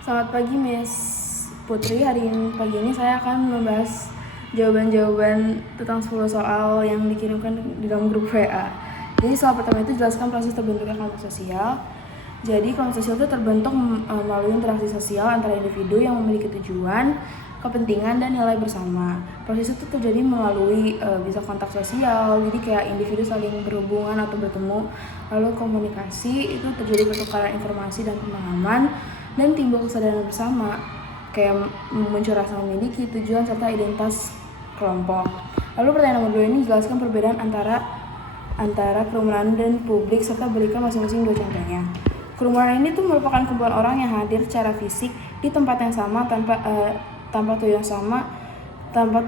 Selamat pagi Miss Putri, pagi ini saya akan membahas jawaban-jawaban tentang 10 soal yang dikirimkan di dalam grup WA. Jadi soal pertama itu jelaskan proses terbentuknya kelompok sosial. Jadi kelompok sosial itu terbentuk melalui interaksi sosial antara individu yang memiliki tujuan, kepentingan, dan nilai bersama. Proses itu terjadi melalui bisa kontak sosial, jadi kayak individu saling berhubungan atau bertemu. Lalu komunikasi itu terjadi pertukaran informasi dan pemahaman, dan timbul kesadaran bersama, kayak muncul rasa memiliki tujuan serta identitas kelompok. Lalu pertanyaan nomor 2 ini jelaskan perbedaan antara kerumunan dan publik serta berikan masing-masing 2 contohnya. Kerumunan ini tuh merupakan kumpulan orang yang hadir secara fisik di tempat yang sama tanpa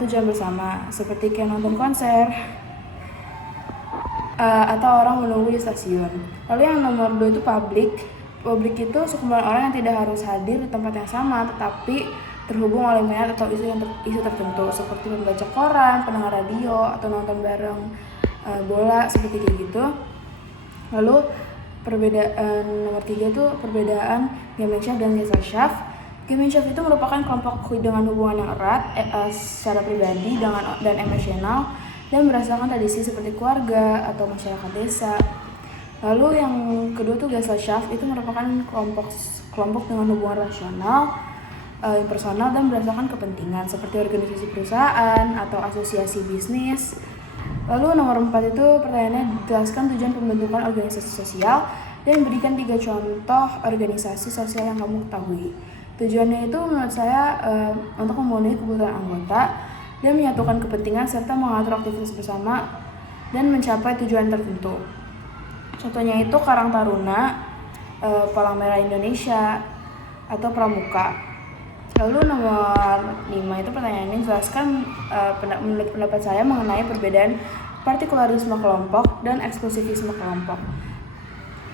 tujuan bersama, seperti kayak nonton konser atau orang menunggu di stasiun. Lalu yang nomor 2 itu publik. Publik itu sekumpulan orang yang tidak harus hadir di tempat yang sama, tetapi terhubung oleh minat atau isu tertentu, seperti membaca koran, pendengar radio, atau nonton bareng bola, seperti kayak gitu. Lalu perbedaan nomor 3 itu perbedaan Gemeinschaft dan Gesellschaft. Gemeinschaft itu merupakan kelompok dengan hubungan yang erat secara pribadi dan emosional, dan berdasarkan tradisi seperti keluarga atau masyarakat desa. Lalu yang kedua tuh Gesellschaft itu merupakan kelompok dengan hubungan rasional, impersonal, dan berdasarkan kepentingan seperti organisasi perusahaan atau asosiasi bisnis. Lalu nomor 4 itu pertanyaannya jelaskan tujuan pembentukan organisasi sosial dan berikan 3 contoh organisasi sosial yang kamu ketahui. Tujuannya itu menurut saya untuk memenuhi kebutuhan anggota dan menyatukan kepentingan serta mengatur aktivitas bersama dan mencapai tujuan tertentu. Contohnya itu Karang Taruna, Palang Merah Indonesia, atau Pramuka. Lalu nomor 5 itu pertanyaannya jelaskan menurut pendapat saya mengenai perbedaan partikularisme kelompok dan eksklusivisme kelompok.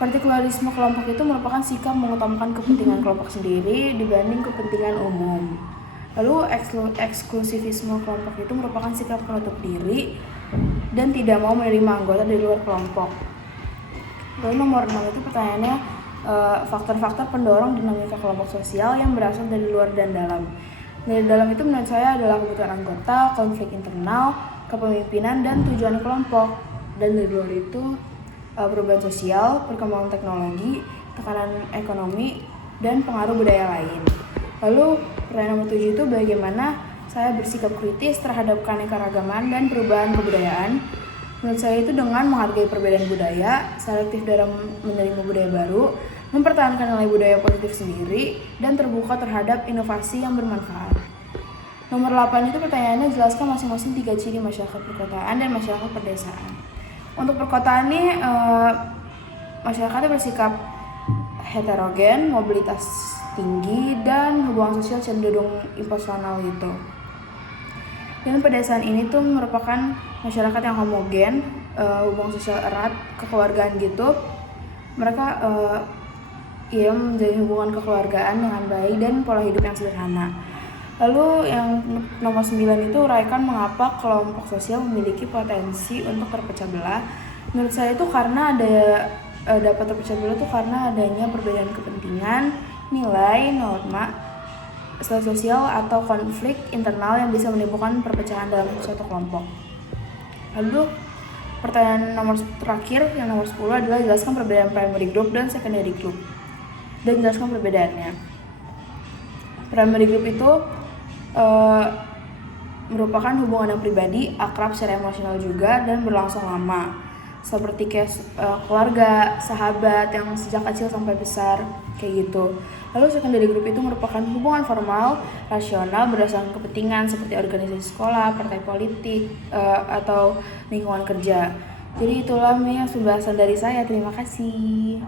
Partikularisme kelompok itu merupakan sikap mengutamakan kepentingan kelompok sendiri dibanding kepentingan umum. Lalu eksklusivisme kelompok itu merupakan sikap menutup diri dan tidak mau menerima anggota dari luar kelompok. Lalu nomor 6 itu pertanyaannya faktor-faktor pendorong dinamika kelompok sosial yang berasal dari luar dan dalam. Dari dalam itu menurut saya adalah kebutuhan anggota, konflik internal, kepemimpinan, dan tujuan kelompok. Dan dari luar itu perubahan sosial, perkembangan teknologi, tekanan ekonomi, dan pengaruh budaya lain. Lalu pertanyaan nomor 7 itu bagaimana saya bersikap kritis terhadap keanekaragaman dan perubahan kebudayaan. Menurut saya itu dengan menghargai perbedaan budaya, selektif dalam menerima budaya baru, mempertahankan nilai budaya positif sendiri, dan terbuka terhadap inovasi yang bermanfaat. Nomor 8 itu pertanyaannya jelaskan masing-masing 3 ciri masyarakat perkotaan dan masyarakat perdesaan. Untuk perkotaan ini masyarakatnya bersikap heterogen, mobilitas tinggi, dan hubungan sosial cenderung impersonal gitu. Dan pedesaan ini tuh merupakan masyarakat yang homogen, hubungan sosial erat, kekeluargaan gitu. Mereka menjalin hubungan kekeluargaan dengan baik dan pola hidup yang sederhana. Lalu yang nomor 9 itu uraikan mengapa kelompok sosial memiliki potensi untuk terpecah belah. Menurut saya itu karena dapat terpecah belah itu karena adanya perbedaan kepentingan, nilai, norma sosial atau konflik internal yang bisa menimbulkan perpecahan dalam suatu kelompok. Lalu pertanyaan nomor terakhir yang nomor 10 adalah jelaskan perbedaan primary group dan secondary group dan jelaskan perbedaannya. Primary group itu merupakan hubungan yang pribadi, akrab secara emosional juga, dan berlangsung lama, seperti keluarga, sahabat yang sejak kecil sampai besar, kayak gitu. Lalu secondary group itu merupakan hubungan formal, rasional, berdasarkan kepentingan seperti organisasi sekolah, partai politik, atau lingkungan kerja. Jadi itulah pembahasan dari saya. Terima kasih.